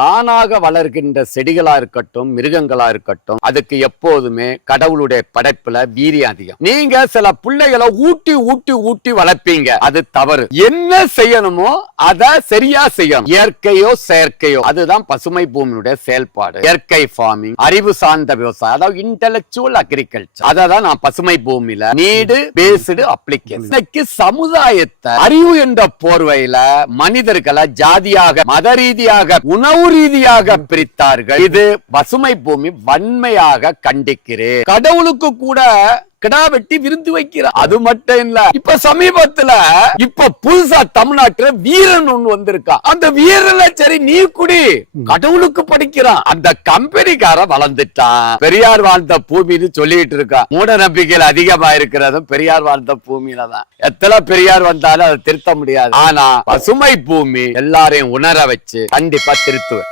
தானாக வளர்கின்ற செடிகளா இருக்கட்டும், மிருகங்களா இருக்கட்டும், அதுக்கு எப்போதுமே கடவுளுடைய படைப்புல வீரியம் அதிகம். நீங்க சில பிள்ளைகளை ஊட்டி ஊட்டி ஊட்டி வளர்ப்பீங்க, அது தவறு. என்ன செய்யணுமோ அதை சரியா செய்யணும். இயற்கையோ செயற்கையோ, அதுதான் பசுமை பூமியுடைய செயல்பாடு. இயற்கை ஃபார்மிங், அறிவு சார்ந்த விவசாயம், அதாவது இன்டெலக்சுவல் அக்ரிகல்ச்சர். அதான் நான் பசுமை பூமியில நீடு பேஸ்டு அப்ளிகேஷன். இன்னைக்கு சமுதாயத்தை அறிவு என்ற போர்வையில மனிதர்களை ஜாதியாக, மத ரீதியாக, உணவு ரீதியாக பிரித்தார்கள். இது பசுமை பூமி வன்மையாக கண்டிக்கிறேன். கடவுளுக்கு கூட கிடா வெட்டி விருந்து வைக்கிறார். அது மட்டும் இல்ல, இப்ப சமீபத்துல இப்ப புதுசா தமிழ்நாட்டுல வீரன் ஒண்ணு வந்திருக்கா. அந்த வீரன்ல சரி நீ குடி, கடவுளுக்கு படிக்கிறான். அந்த கம்பெனிக்கார வளர்ந்துட்டான். பெரியார் வாழ்ந்த பூமின்னு சொல்லிட்டு இருக்கா. மூட நம்பிக்கைகள் அதிகமா இருக்கிறதும் பெரியார் வாழ்ந்த பூமியில தான். எத்தனை பெரியார் வந்தாலும் அதை திருத்த முடியாது. ஆனா பசுமை பூமி எல்லாரையும் உணர வச்சு கண்டிப்பா திருத்துவேன்.